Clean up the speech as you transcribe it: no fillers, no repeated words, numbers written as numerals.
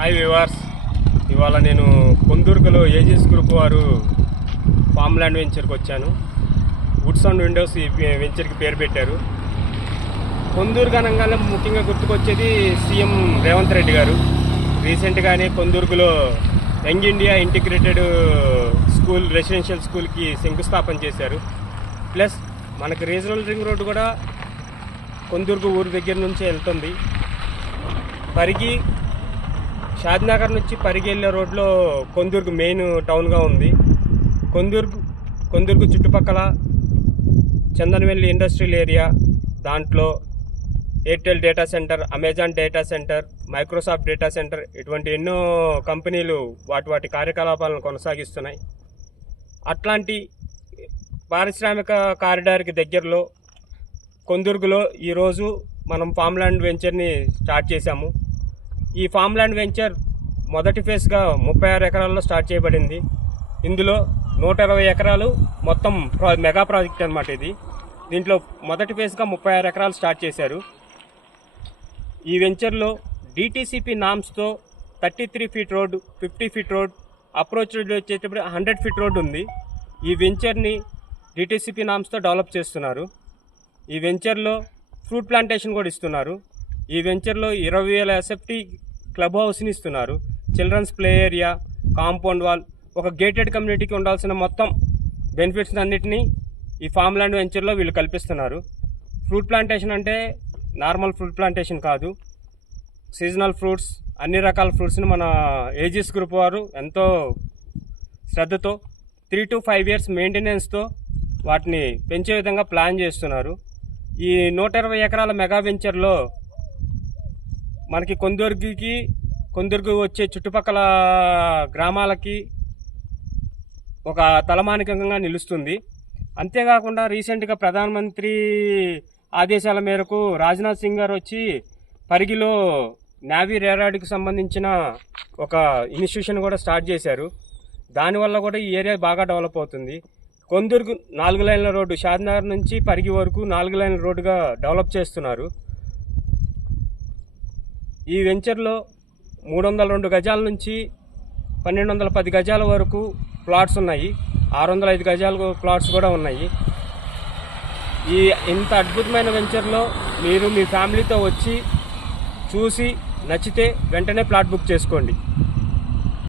Hi viewers, ఇవాళ నేను కొందుర్గులో AGs group వారు ఫామ్ ల్యాండ్ వెంచర్కి వచ్చాను. వుడ్స్ అండ్ విండోస్ ఈ వెంచర్కి పేరు పెట్టారు. కొందుర్గు అనగానే ముఖ్యంగా గుర్తుకొచ్చేది సీఎం రేవంత్ రెడ్డి గారు. రీసెంట్గానే కొందుర్గులో young India integrated school, residential స్కూల్కి శంకుస్థాపన చేశారు. ప్లస్ మనకు రీజనల్ రింగ్ రోడ్డు కూడా కొందుర్గు ఊరు దగ్గర నుంచి వెళ్తుంది. పరిగి షాద్నగర్ నుంచి పరిగి వెళ్ళే రోడ్లో కొందుర్గు మెయిన్ టౌన్గా ఉంది. కొందుర్గు చుట్టుపక్కల చందనవెల్లి ఇండస్ట్రియల్ ఏరియా, దాంట్లో Airtel data centre, Amazon data centre, Microsoft data centre, ఇటువంటి ఎన్నో కంపెనీలు వాటి కార్యకలాపాలను కొనసాగిస్తున్నాయి. అట్లాంటి పారిశ్రామిక కారిడార్కి దగ్గరలో కొందుర్గులో ఈరోజు మనం ఫామ్ ల్యాండ్ వెంచర్ని స్టార్ట్ చేశాము. ఈ ఫామ్ ల్యాండ్ వెంచర్ మొదటి ఫేజ్గా 36 ఎకరాల్లో స్టార్ట్ చేయబడింది. ఇందులో 120 ఎకరాలు మొత్తం మెగా ప్రాజెక్ట్ అనమాట ఇది. దీంట్లో మొదటి ఫేజ్గా 36 ఎకరాలు స్టార్ట్ చేశారు. ఈ వెంచర్లో డిటిసిపి నామ్స్తో 33 feet road, 50 feet road, approach road వచ్చేటప్పుడు 100 ఫీట్ రోడ్డు ఉంది. ఈ వెంచర్ని డిటిసిపి నామ్స్తో డెవలప్ చేస్తున్నారు. ఈ వెంచర్లో ఫ్రూట్ ప్లాంటేషన్ కూడా ఇస్తున్నారు. ఈ వెంచర్లో 20,000 ఎస్ఎఫ్టీ క్లబ్ హౌస్ని ఇస్తున్నారు. Children's play area, compound wall, ఒక గేటెడ్ కమ్యూనిటీకి ఉండాల్సిన మొత్తం బెనిఫిట్స్ అన్నిటినీ ఈ ఫామ్ ల్యాండ్ వెంచర్లో వీళ్ళు కల్పిస్తున్నారు. ఫ్రూట్ ప్లాంటేషన్ అంటే నార్మల్ ఫ్రూట్ ప్లాంటేషన్ కాదు, సీజనల్ ఫ్రూట్స్, అన్ని రకాల ఫ్రూట్స్ని మన ఏజిఎస్ గ్రూప్ వారు ఎంతో శ్రద్ధతో 3 to 5 years మెయింటెనెన్స్తో వాటిని పెంచే విధంగా ప్లాన్ చేస్తున్నారు. ఈ 120 ఎకరాల మెగా వెంచర్లో మనకి కొందుర్గు వచ్చే చుట్టుపక్కల గ్రామాలకి ఒక తలమానికంగా నిలుస్తుంది. అంతేకాకుండా రీసెంట్గా ప్రధానమంత్రి ఆదేశాల మేరకు రాజ్నాథ్ సింగ్ గారు వచ్చి పరిగిలో నేవీ రేడార్కి సంబంధించిన ఒక ఇన్స్టిట్యూషన్ కూడా స్టార్ట్ చేశారు. దానివల్ల కూడా ఈ ఏరియా బాగా డెవలప్ అవుతుంది. కొందుర్గు 4 లైన్ల రోడ్డు, షాద్నగర్ నుంచి పరిగి వరకు 4 లైన్ల రోడ్డుగా డెవలప్ చేస్తున్నారు. ఈ వెంచర్లో 302 గజాల నుంచి 1210 గజాల వరకు ప్లాట్స్ ఉన్నాయి. 605 గజాల ప్లాట్స్ కూడా ఉన్నాయి. ఇంత అద్భుతమైన వెంచర్లో మీరు మీ ఫ్యామిలీతో వచ్చి చూసి నచ్చితే వెంటనే ప్లాట్ బుక్ చేసుకోండి.